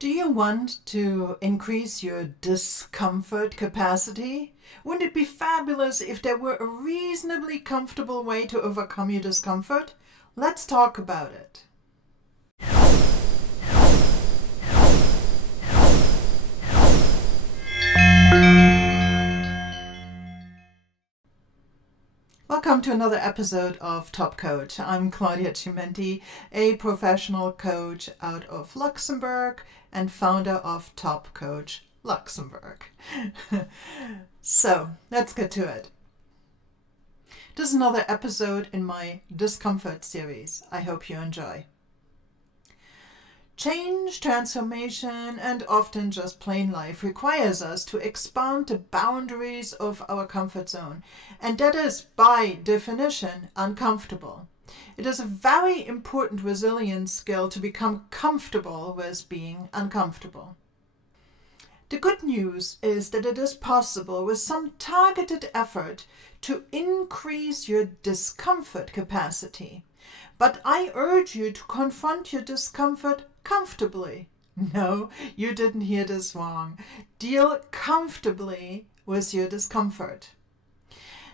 Do you want to increase your discomfort capacity? Wouldn't it be fabulous if there were a reasonably comfortable way to overcome your discomfort? Let's talk about it. Welcome to another episode of Top Coach. I'm Claudia, a professional coach out of Luxembourg and founder of Top Coach Luxembourg. So let's get to it. This is another episode in my discomfort series. I hope you enjoy. Change, transformation, and often just plain life requires us to expand the boundaries of our comfort zone, and that is, by definition, uncomfortable. It is a very important resilience skill to become comfortable with being uncomfortable. The good news is that it is possible with some targeted effort to increase your discomfort capacity. But I urge you to confront your discomfort comfortably. No, you didn't hear this wrong. Deal comfortably with your discomfort.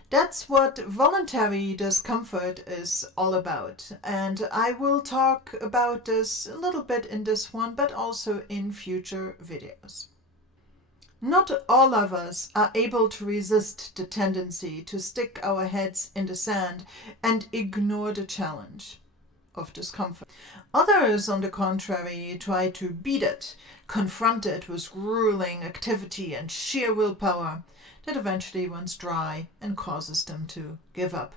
That's what voluntary discomfort is all about. And I will talk about this a little bit in this one, but also in future videos. Not all of us are able to resist the tendency to stick our heads in the sand and ignore the challenge of discomfort. Others, on the contrary, try to beat it, confront it with grueling activity and sheer willpower that eventually runs dry and causes them to give up.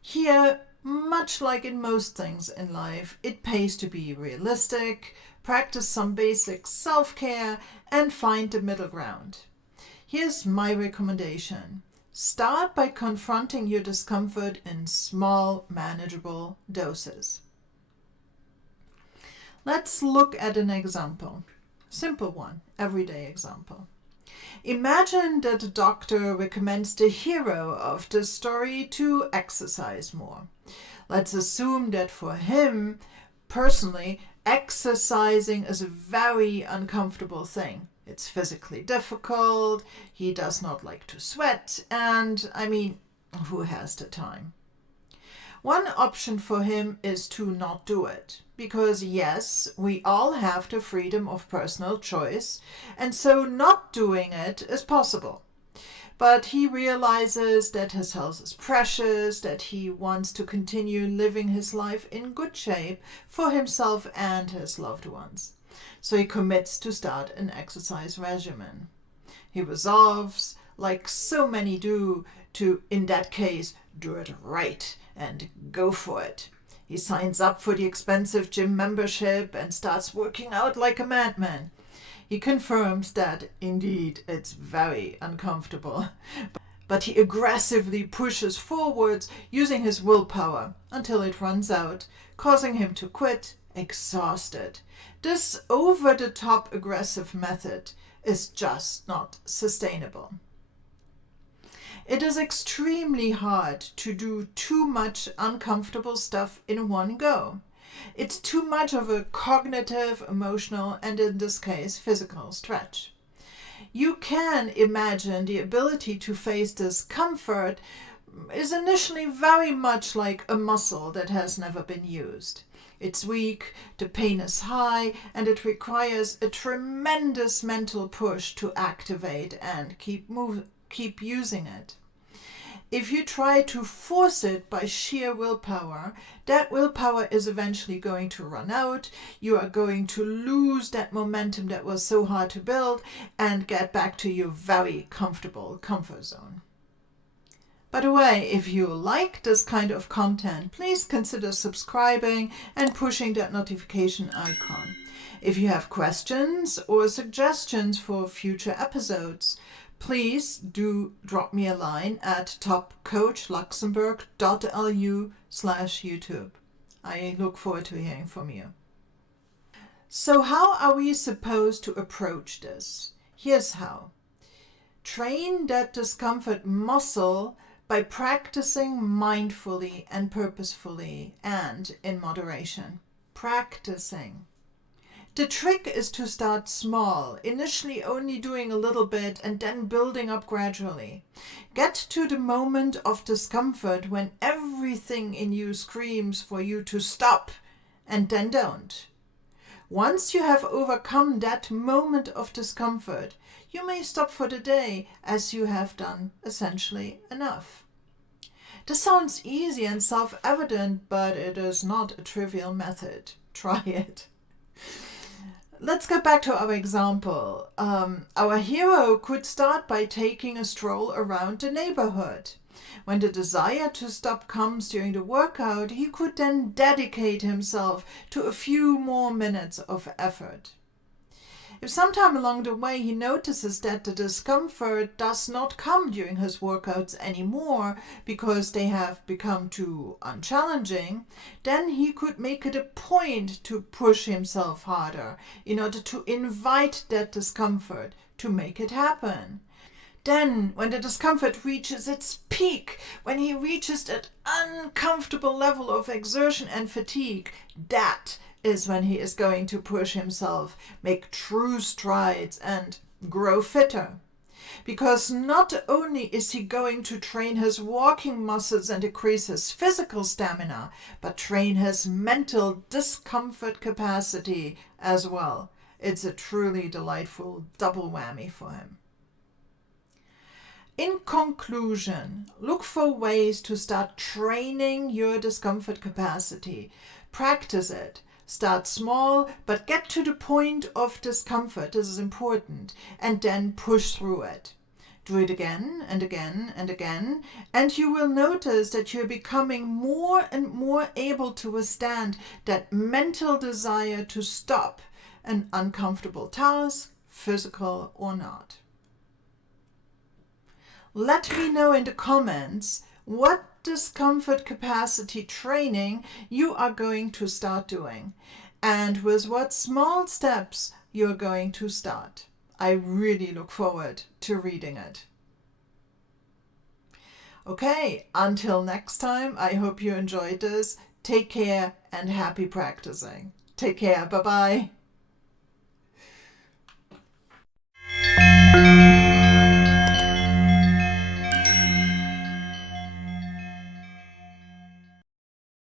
Here, much like in most things in life, it pays to be realistic, practice some basic self-care, and find the middle ground. Here's my recommendation. Start by confronting your discomfort in small, manageable doses. Let's look at an example. Simple one, everyday example. Imagine that a doctor recommends the hero of the story to exercise more. Let's assume that for him, personally, exercising is a very uncomfortable thing. It's physically difficult, he does not like to sweat, and who has the time? One option for him is to not do it, because yes, we all have the freedom of personal choice, and so not doing it is possible. But he realizes that his health is precious, that he wants to continue living his life in good shape for himself and his loved ones. So he commits to start an exercise regimen. He resolves, like so many do, to, in that case, do it right and go for it. He signs up for the expensive gym membership and starts working out like a madman. He confirms that, indeed, it's very uncomfortable. But he aggressively pushes forwards using his willpower until it runs out, causing him to quit, exhausted. This over-the-top aggressive method is just not sustainable. It is extremely hard to do too much uncomfortable stuff in one go. It's too much of a cognitive, emotional, and in this case, physical stretch. You can imagine the ability to face discomfort is initially very much like a muscle that has never been used. It's weak, the pain is high, and it requires a tremendous mental push to activate and keep using it. If you try to force it by sheer willpower, that willpower is eventually going to run out. You are going to lose that momentum that was so hard to build and get back to your very comfortable comfort zone. By the way, if you like this kind of content, please consider subscribing and pushing that notification icon. If you have questions or suggestions for future episodes, please do drop me a line at topcoachluxembourg.lu/YouTube. I look forward to hearing from you. So how are we supposed to approach this? Here's how. Train that discomfort muscle by practicing mindfully and purposefully and in moderation. Practicing. The trick is to start small, initially only doing a little bit and then building up gradually. Get to the moment of discomfort when everything in you screams for you to stop, and then don't. Once you have overcome that moment of discomfort, you may stop for the day, as you have done essentially enough. This sounds easy and self-evident, but it is not a trivial method. Try it. Let's get back to our example. Our hero could start by taking a stroll around the neighborhood. When the desire to stop comes during the workout, he could then dedicate himself to a few more minutes of effort. If sometime along the way he notices that the discomfort does not come during his workouts anymore because they have become too unchallenging, then he could make it a point to push himself harder in order to invite that discomfort, to make it happen. Then, when the discomfort reaches its peak, when he reaches that uncomfortable level of exertion and fatigue, that is when he is going to push himself, make true strides, and grow fitter. Because not only is he going to train his walking muscles and increase his physical stamina, but train his mental discomfort capacity as well. It's a truly delightful double whammy for him. In conclusion, look for ways to start training your discomfort capacity. Practice it. Start small, but get to the point of discomfort. This is important. And then push through it. Do it again and again and again, and you will notice that you're becoming more and more able to withstand that mental desire to stop an uncomfortable task, physical or not. Let me know in the comments what discomfort capacity training you are going to start doing and with what small steps you're going to start. I really look forward to reading it. Okay, until next time, I hope you enjoyed this. Take care and happy practicing. Take care. Bye-bye.